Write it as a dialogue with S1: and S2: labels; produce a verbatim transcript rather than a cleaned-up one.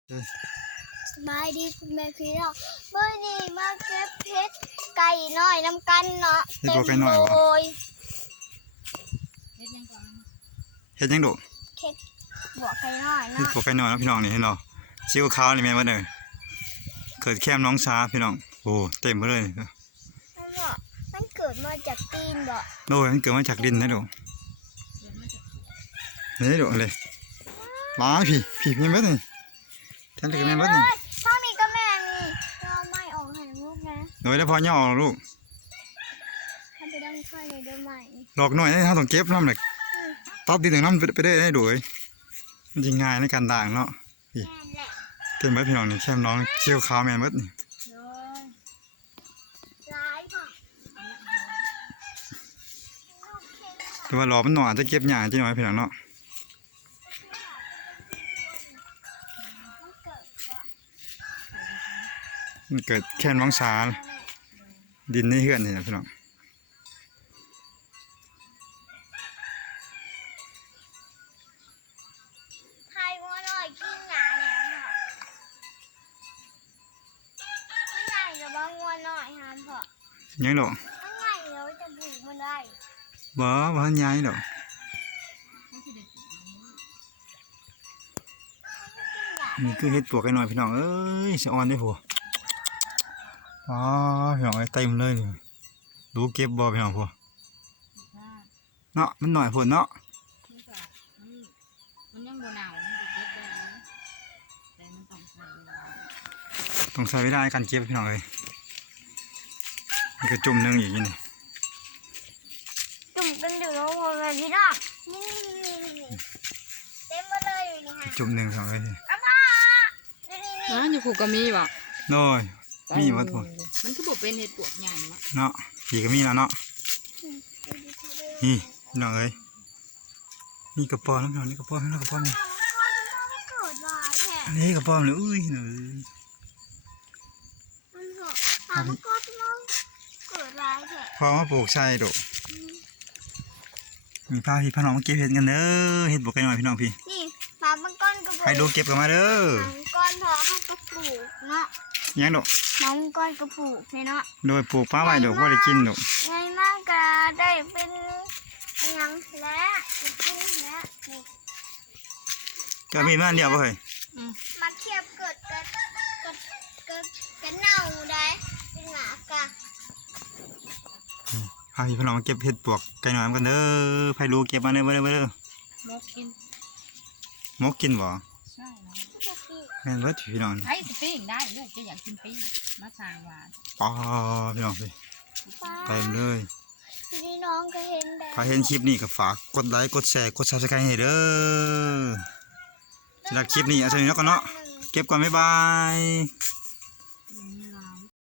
S1: สบายดีคุณแม่พี่น้องเมื่อนี้มาเก็บเพชรไก่น้อยน้ำกันเนาะเต็มโอยเฮ็ดยังก่อน
S2: เฮ็ดยังดุ
S1: เฮ็ดบวกไก่น้อยเนาะ
S2: เฮ็ดบวกไก่น้อยนะพี่น้องนี่เห็นเนาะชิวขาวนี่แม่นบ่เด้อเกิดแคมน้องช้าพี่น้องโอ้เต็มไปเลย
S1: มันบ่มันเกิดมาจากตีนบ่
S2: โอ้ยมันเกิดมาจากดินนะดุนี่ดุเลยหลายพี่พี่แม่นบ่นี่ท่านจะแม่นบ่นี่
S1: ทางนี้ก็แม่นี่เราไม่ออกให้ลูกนะ
S2: โดยแล้วพอย่อออกลูก
S1: ทำไปดังไฟเลยเดี๋ยวใหม่
S2: ดอกน้อยเฮาต้องเก็บนำเลยตัดดินถึงนำไปได้ได้ดุเอ้ยมันสิง่ายในการด่างเนาะพี่เต็มไปพี่น้องนี่แคมน้องชิวขาวแม่นบ่นี่แต่ว่ารอมันหน่อยจะเก็บหญ้าจังหน่อยพี่น้องเนาะมันเกิดแค่น้องสาดินในเฮือนนี่นะพี่น้อง
S1: ใครวัวน้อยกินหญ้าเนี่ยไม่ใหญ่หรือว่าวัวน้อยฮะพ่อ
S2: ยังดอก
S1: ไม่ใหญ่แล้วจะปลูกมันได้
S2: บ่บ่ทันย้ายดอกนี่คือเฮ็ดปลวกไอ้หน่อยพี่น้องเอ้ยสะออนได้ผัวอ๋อพี่น้องไอ้เต็มเลยดูเก็บบ่พี่น้องผัวเนาะมันหน่อยพุ่นเนาะ
S3: มันยังบ่หนาวมันจะเก็บได้แต่มันต้องใส่
S2: ต้องใส่เวลาในการเก็บพี่น้องเลยมันก็จุ่มนึงอีกนี่
S1: จุ่มเป็นอยู่แล้วเลยพี่น้องนี่เต็มมาเลยอยู่นี่ฮะ
S2: จุ่มนึงพี่น้องเลย
S1: อาม่านี่นี่
S3: ฮะอยู่ผูกก็มีบ่
S2: น้อยมีวัดพุ่น
S3: มันคือบ่เป็นเห็ดปวกใหญ่
S2: เนาะพี่ก็มีแล้วเนาะนี่พี่น้องเอ้ยนี่กระป๋องแล้วพี่น้องนี่กระป๋องนี่กระป๋องนี่นี่กระป๋องเลยอุ้ยหนูพอมาปลูกใช่ดุมีพาพี่พน้องมาเก็บเห็ดกันเด้อเห็ดบวกกันหน่อยพี่น้องพี่
S1: นี่ปลาบังก้อนกระปุก
S2: ให้ดูเก็บกันมาเด้อ
S1: บังก้อนพอให้กระปุกเนาะ
S2: ยังดุ
S1: น้องก้อนกระปุกเนาะ
S2: โดยปลูกป้าไว้ดุพอได้กินดุ
S1: ง่ายมากก็ได้เป็นยังแล้วกินแล้ว
S2: ก็มีมาเดียวป่ะเฮ้ย
S1: มาเทียบเกิดเกิดเกิดเกิดกันเน่าได้เป็นหมากะ
S2: พาพี่พน้องมาเก็บเห็ดปวกไก่หน่อยกันเด้อให้ดูเก็บมาเด้อมาเด้อมาเด้อ
S3: มกกิน
S2: มกกินบ่
S3: ใช่
S2: แม่นเบิดพี่น้อง
S3: ไอ้สปิ้งได้ลูกจะอยากกินปิ้งมาสั่งหวาน
S2: อ๋อพี่น้องสิเต็มเลย
S1: พี่น้องก็เห็นได้
S2: ถ้าเห็นคลิปนี้ก็ฝากกดไลค์กดแชร์กดซับสไครต์ให้เด้อสำหรับคลิปนี้เอาเท่านี้แล้วกันเนาะเก็บก่อนบ๊ายบาย